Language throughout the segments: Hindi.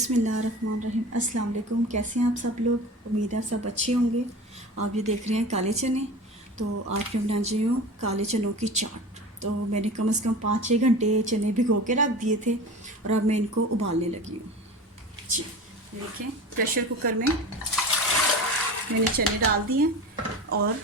बिस्मिल्लाहिर्रहमानिर्रहीम। अस्सलाम वालेकुम। कैसे हैं आप सब लोग? उम्मीद है सब अच्छे होंगे। आप ये देख रहे हैं काले चने। तो आज मैं बना रही हूँ काले चनों की चाट। तो मैंने कम से कम 5-6 घंटे चने भिगो के रख दिए थे और अब मैं इनको उबालने लगी हूँ जी। देखें, प्रेशर कुकर में मैंने चने डाल दिए और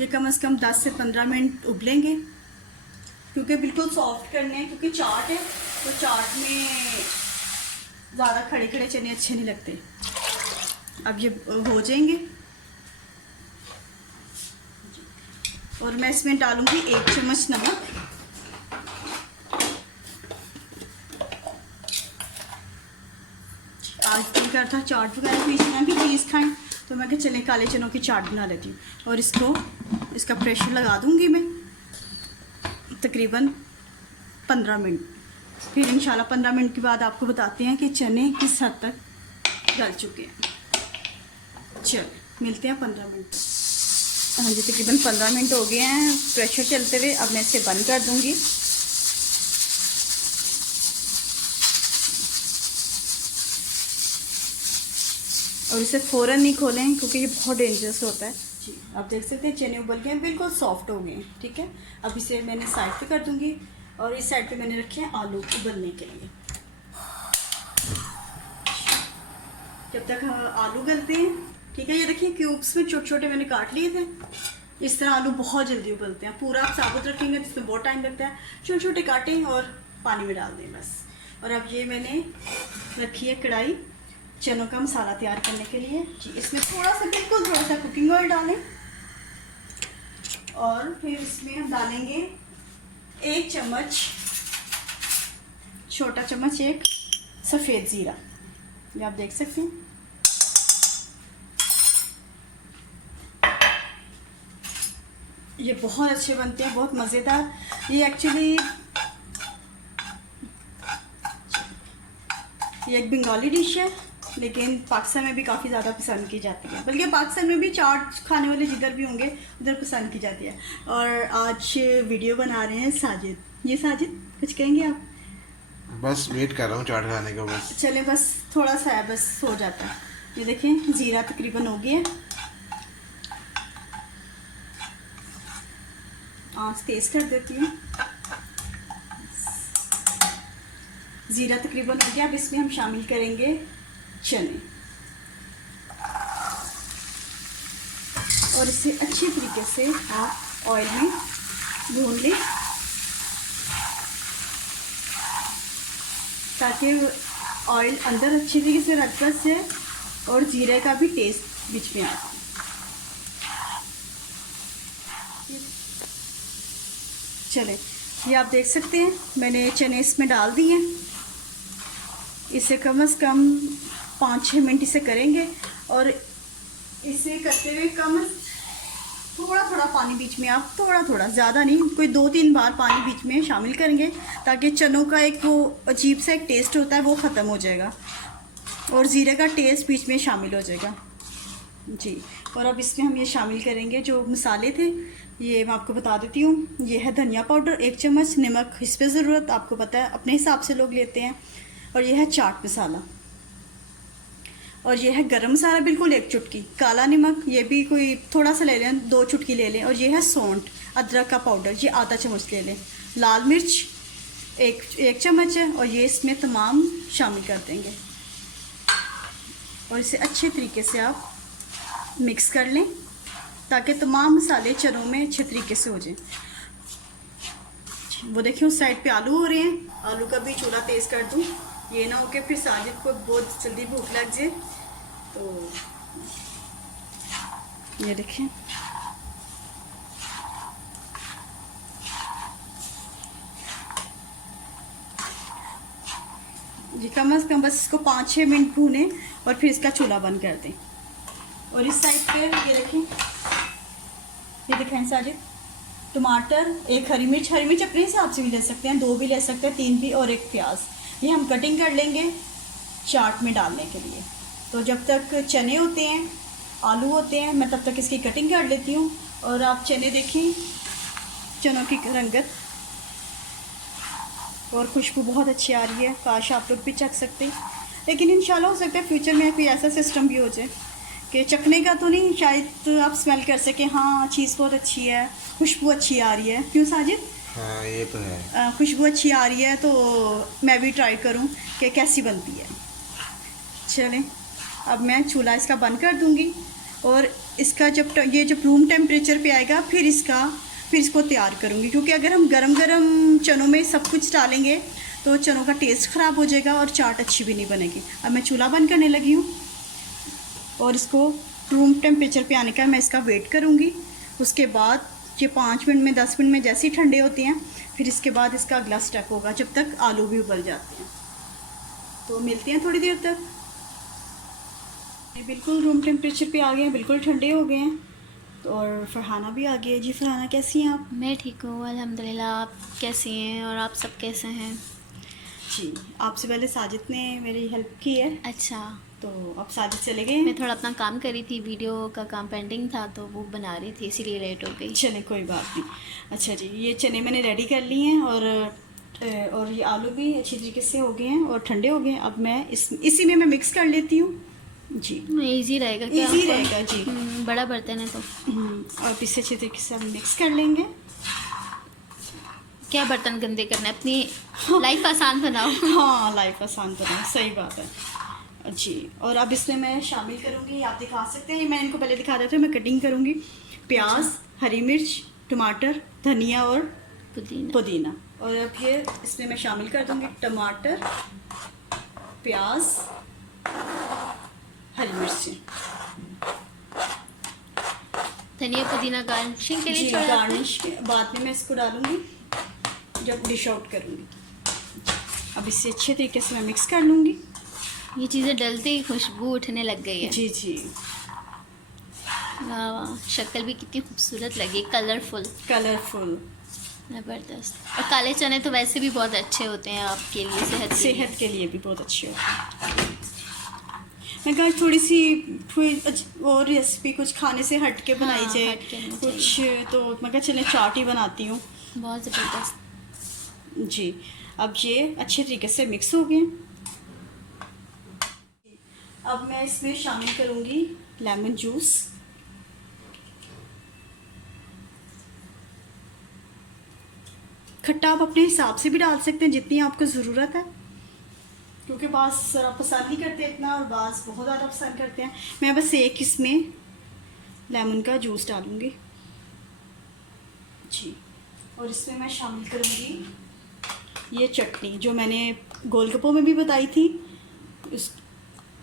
ये कम से कम 10 से 15 मिनट उबलेंगे, क्योंकि बिल्कुल सॉफ्ट करने हैं, क्योंकि चाट है तो चाट में ज़्यादा खड़े खड़े चने अच्छे नहीं लगते। अब ये हो जाएंगे और मैं इसमें डालूंगी 1 चम्मच नमक। आज दिन कर था चाट वगैरह तो इसमें भी चीज़ खाएं, तो मैं क्या चलें काले चनों की चाट बना लेती हूँ। और इसका प्रेशर लगा दूंगी मैं तकरीबन 15 मिनट। फिर इंशाल्लाह 15 मिनट के बाद आपको बताते हैं कि चने किस हद तक गल चुके हैं। चल मिलते हैं 15 मिनट। हाँ जी, तकरीबन 15 मिनट हो गए हैं प्रेशर चलते हुए। अब मैं इसे बंद कर दूंगी। और इसे फ़ौरन नहीं खोलें, क्योंकि ये बहुत डेंजरस होता है जी। आप देख सकते हैं चने उबल गए हैं, बिल्कुल सॉफ्ट हो गए हैं। ठीक है, अब इसे मैंने साइड पे कर दूंगी और इस साइड पे मैंने रखे हैं आलू उबलने के लिए। जब तक आलू गलते हैं, ठीक है, ये देखिए क्यूब्स में छोटे छोटे मैंने काट लिए थे। इस तरह आलू बहुत जल्दी उबलते हैं। पूरा आप साबुत रखेंगे तो इसमें बहुत टाइम लगता है। छोटे छोटे काटें और पानी में डाल दें बस। और अब ये मैंने रखी है कढ़ाई चनों का मसाला तैयार करने के लिए जी। इसमें थोड़ा सा कुकिंग ऑयल डालें और फिर इसमें हम डालेंगे 1 चम्मच, छोटा चम्मच 1 सफ़ेद ज़ीरा। ये आप देख सकते हैं। ये बहुत अच्छे बनते हैं, बहुत मज़ेदार। ये एक्चुअली ये एक बंगाली डिश है, लेकिन पाकिस्तान में भी काफ़ी ज़्यादा पसंद की जाती है। बल्कि पाकिस्तान में भी चाट खाने वाले जिधर भी होंगे उधर पसंद की जाती है। और आज वीडियो बना रहे हैं साजिद। ये साजिद कुछ कहेंगे आप? बस वेट कर रहा हूँ चाट खाने का। बस चले, बस थोड़ा सा है, बस हो जाता है। ये देखें ज़ीरा तकरीबन हो गया। आँच तेज़ कर देती हूँ। ज़ीरा तकरीबन हो गया। अब इसमें हम शामिल करेंगे चने और इसे अच्छी तरीके से आप ऑयल में भून लें, ताकि ऑयल अंदर अच्छी तरीके से रखकर से और जीरे का भी टेस्ट बीच में आए। चले, ये आप देख सकते हैं मैंने चने इसमें डाल दिए हैं। इसे कम से कम 5-6 मिनट इसे करेंगे और इसे करते हुए थोड़ा थोड़ा पानी बीच में, आप थोड़ा ज़्यादा नहीं, कोई 2-3 बार पानी बीच में शामिल करेंगे, ताकि चनों का एक वो अजीब सा एक टेस्ट होता है वो ख़त्म हो जाएगा और ज़ीरे का टेस्ट बीच में शामिल हो जाएगा जी। और अब इसमें हम ये शामिल करेंगे जो मसाले थे। ये मैं आपको बता देती हूँ। ये है धनिया पाउडर 1 चम्मच, नमक इस पर ज़रूरत आपको पता है, अपने हिसाब से लोग लेते हैं। और ये है चाट मसाला और ये है गरम मसाला बिल्कुल 1 चुटकी, काला नमक ये भी कोई थोड़ा सा ले लें, 2 चुटकी ले लें। और ये है सौंठ अदरक का पाउडर, ये आधा चम्मच ले लें। लाल मिर्च 1 चम्मच है और ये इसमें तमाम शामिल कर देंगे और इसे अच्छे तरीके से आप मिक्स कर लें, ताकि तमाम मसाले चनों में अच्छे तरीके से हो जाए। वो देखिए उस साइड पे आलू हो रहे हैं। आलू का भी चूल्हा तेज़ कर दूँ, ये ना हो के फिर साजिद को बहुत जल्दी भूख लग जाए। तो ये देखें, ये कम से कम बस इसको 5-6 मिनट भूनें और फिर इसका चूल्हा बंद कर दें। और इस साइड पे ये देखें, ये दिखाएं साजिद, टमाटर, 1 हरी मिर्च अपने हिसाब से भी ले सकते हैं, 2 भी ले सकते हैं, 3 भी, और 1 प्याज। ये हम कटिंग कर लेंगे चाट में डालने के लिए। तो जब तक चने होते हैं, आलू होते हैं, मैं तब तक इसकी कटिंग कर लेती हूँ। और आप चने देखें, चनों की रंगत और खुशबू बहुत अच्छी आ रही है। काश आप लोग भी चख सकते, लेकिन इंशाल्लाह हो सकता है फ्यूचर में कोई ऐसा सिस्टम भी हो जाए कि चखने का तो नहीं, शायद आप स्मेल कर सकें हाँ चीज़ बहुत अच्छी है, खुशबू अच्छी आ रही है। क्यों साजिद? हाँ ये तो है। खुशबू अच्छी आ रही है तो मैं भी ट्राई करूं कि कैसी बनती है। चलें, अब मैं चूल्हा इसका बंद कर दूंगी और इसका ये जब रूम टेम्परेचर पे आएगा फिर इसको तैयार करूंगी, क्योंकि अगर हम गरम गरम चनों में सब कुछ डालेंगे तो चनों का टेस्ट ख़राब हो जाएगा और चाट अच्छी भी नहीं बनेगी। अब मैं चूल्हा बंद करने लगी हूँ और इसको रूम टेम्परेचर पे आने का मैं इसका वेट करूँगी। उसके बाद ये 5 मिनट में 10 मिनट में जैसे ही ठंडे होते हैं फिर इसके बाद इसका अगला स्टेप होगा, जब तक आलू भी उबल जाते हैं। तो मिलते हैं थोड़ी देर तक। ये बिल्कुल रूम टेम्परेचर पे आ गए हैं, बिल्कुल ठंडे हो गए हैं। तो और फरहाना भी आ गई है। जी फरहाना कैसी हैं आप? मैं ठीक हूँ अल्हम्दुलिल्लाह। आप कैसी हैं और आप सब कैसे हैं? जी, आपसे पहले साजिद ने मेरी हेल्प की है, अच्छा, तो अब साजिद चले गए मैं हैं। थोड़ा अपना काम कर रही थी, वीडियो का काम पेंडिंग था तो वो बना रही थी, इसीलिए लेट हो गई। चले कोई बात नहीं। अच्छा जी, ये चने मैंने रेडी कर लिए हैं और ये आलू भी अच्छी तरीके से हो गए हैं और ठंडे हो गए हैं। अब मैं इसी में मैं मिक्स कर लेती हूँ। जी इजी रहेगा क्या? इजी रहेगा जी। बड़ा बर्तन है तो और इसे अच्छी तरीके से हम मिक्स कर लेंगे। क्या बर्तन गंदे करने, अपनी लाइफ आसान बनाओ। हाँ, लाइफ आसान बनाओ, सही बात है जी। और अब इसमें मैं शामिल करूँगी, आप दिखा सकते हैं, मैं इनको पहले दिखा देती हूँ। मैं कटिंग करूँगी प्याज, हरी मिर्च, टमाटर, धनिया और पुदीना। और अब ये इसमें मैं शामिल कर दूँगी टमाटर, प्याज, हरी मिर्ची। धनिया पुदीना गार्निशिंग के लिए जी, छोड़ देते हैं। गार्निश के बाद में मैं इसको डालूँगी जब डिश आउट करूँगी। अब इसे अच्छे तरीके से मैं मिक्स कर लूँगी। ये चीज़ें डलते ही खुशबू उठने लग गई है। जी जी, वाह वाह, शक्ल भी कितनी खूबसूरत लगी, कलरफुल कलरफुल, ज़बरदस्त। और काले चने तो वैसे भी बहुत अच्छे होते हैं आपके लिए, सेहत के लिए भी बहुत अच्छी होती है। मैं कहा थोड़ी और रेसिपी कुछ खाने से हट के बनाई हाँ, जाए हट के होनी कुछ, तो मैं कहा चले चाट ही बनाती हूँ। बहुत ज़बरदस्त। जी, अब ये अच्छे तरीके से मिक्स हो गए। अब मैं इसमें शामिल करूँगी लेमन जूस। खट्टा आप अपने हिसाब से भी डाल सकते हैं जितनी आपको ज़रूरत है, क्योंकि बास पसंद नहीं करते इतना और बास बहुत ज़्यादा पसंद करते हैं। मैं बस एक इसमें लेमन का जूस डालूँगी जी। और इसमें मैं शामिल करूँगी ये चटनी जो मैंने गोलगप्पों में भी बताई थी, उस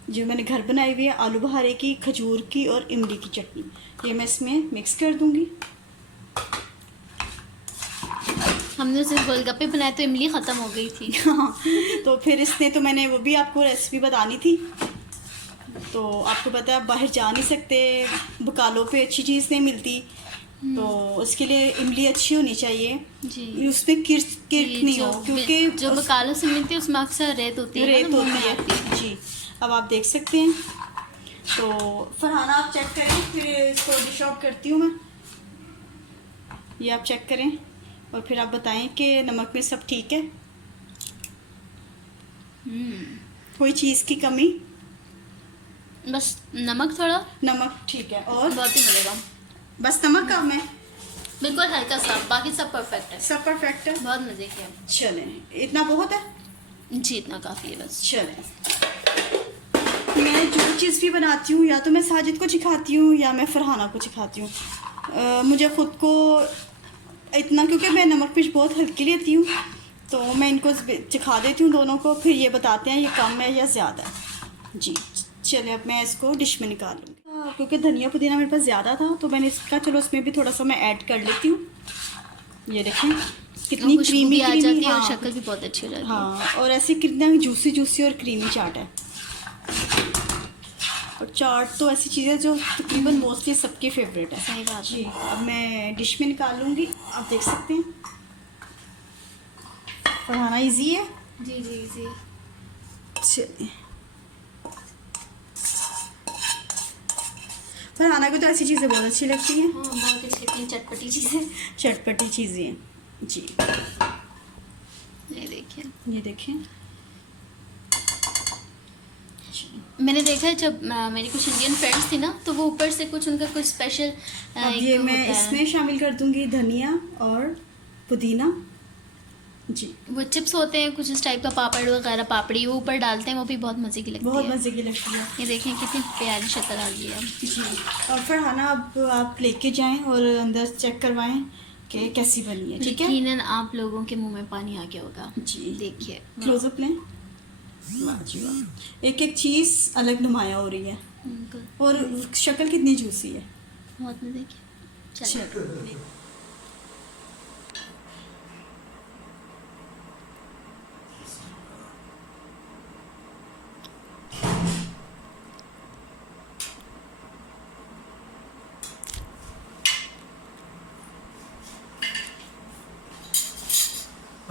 जो मैंने घर बनाई हुई है, आलू बहारे की, खजूर की और इमली की चटनी। ये मैं इसमें मिक्स कर दूँगी। हमने उसे गोलगप्पे बनाए तो इमली ख़त्म हो गई थी। हाँ, तो फिर इसने तो मैंने वो भी आपको रेसिपी बतानी थी। तो आपको पता है बाहर जा नहीं सकते, बकालों पे अच्छी चीज़ नहीं मिलती, तो उसके लिए इमली अच्छी होनी चाहिए जी, उसमें किर्क नहीं हो, क्योंकि जो बकालों से मिलती है उसमें अक्सर रेत होती है, रेत ना, होती मुंह में है आती है। जी। अब आप देख सकते हैं। तो फरहाना आप चेक करें, फिर इसको डिश आउट करती हूँ मैं। ये आप चेक करें और फिर आप बताएं कि नमक में सब ठीक है, कोई चीज़ की कमी? बस नमक थोड़ा, नमक ठीक है और बहुत ही मिलेगा, बस नमक कम है, बिल्कुल हल्का सा, बाकी सब परफेक्ट है, सब परफेक्ट है। बहुत मज़े किया। चलें, इतना बहुत है। जी, इतना काफ़ी है बस। चलें, मैं जो चीज़ भी बनाती हूँ या तो मैं साजिद को सिखाती हूँ या मैं फरहाना को सिखाती हूँ। मुझे ख़ुद को इतना, क्योंकि मैं नमक मिर्च बहुत हल्की लेती हूँ, तो मैं इनको सिखा देती हूँ दोनों को, फिर ये बताते हैं ये कम है या ज़्यादा है जी। चलिए, अब मैं इसको डिश में निकाल लूँगी। क्योंकि धनिया पुदीना मेरे पास ज़्यादा था तो मैंने इसका चलो इसमें भी थोड़ा सा मैं ऐड कर लेती हूँ। ये देखें कितनी क्रीमी आ जाती है हाँ, और शक्ल भी बहुत अच्छी हो जाती है। हाँ, और ऐसे कितना जूसी जूसी और क्रीमी चाट है। और चाट तो ऐसी चीज़ है जो तकरीबन मोस्टली सबकी फेवरेट है। सही बात जी। है। अब मैं डिश में निकाल लूँगी, आप देख सकते हैं। पढ़ाना इजी है जी जी जी। चलिए, फरहाना को तो ऐसी चीज़ें बहुत अच्छी लगती हैं, हाँ, बहुत अच्छी इतनी चटपटी चीज़ें। चटपटी चीज़ें जी। ये देखिए, देखिए, ये देखें। मैंने देखा है जब मेरी कुछ इंडियन फ्रेंड्स थी ना, तो वो ऊपर से कुछ उनका कुछ स्पेशल अब ये मैं इसमें शामिल कर दूंगी धनिया और पुदीना जी। वो चिप्स होते हैं कुछ इस टाइप का, पापड़ वगैरह, पापड़ी वो ऊपर डालते हैं, वो भी बहुत मज़े की लगती बहुत है। मज़े की लगती है। ये देखें कितनी प्यारी शक्ल आ गई है जी। और फरहाना अब आप लेके जाएं और अंदर चेक करवाएं कि कैसी बनी है, ठीक है। यकीनन आप लोगों के मुंह में पानी आ गया होगा। जी देखिए क्लोजअप लें। वाह जी वाह, एक एक चीज़ अलग नुमाया हो रही है और शक्ल कितनी जूसी है। बहुत मज़े की। चलिए चलो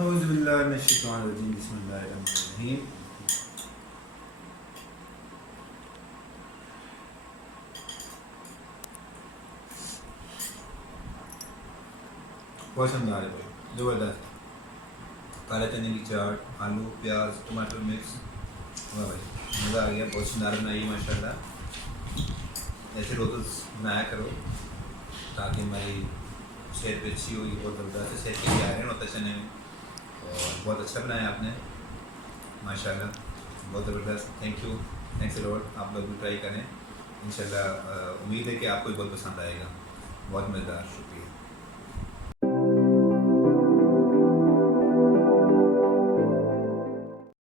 औज़ुबिल्लाहिमिनश्शैतानिर्रजीम, बिस्मिल्लाहिर्रहमानिर्रहीम। बहुत शानदार है भाई, ज़बरदस्त। काले चने की चाट, आलू, प्याज, टमाटर मिक्स, वाह भाई मज़ा आ गया। बहुत शानदार बनाई है माशाल्लाह। ऐसे रोज़ बनाया करो ताकि हमारी सेहत भी अच्छी होगी। बहुत ज़बरदस्त है, सेहत के लिए आयरन होता है चने में, और बहुत अच्छा बनाया आपने माशाल्लाह, बहुत ज़बरदस्त। Thank you, thanks a lot. आप लोग भी ट्राई करें इंशाल्लाह। उम्मीद है कि आपको भी बहुत पसंद आएगा। बहुत मज़ेदार, शुक्रिया।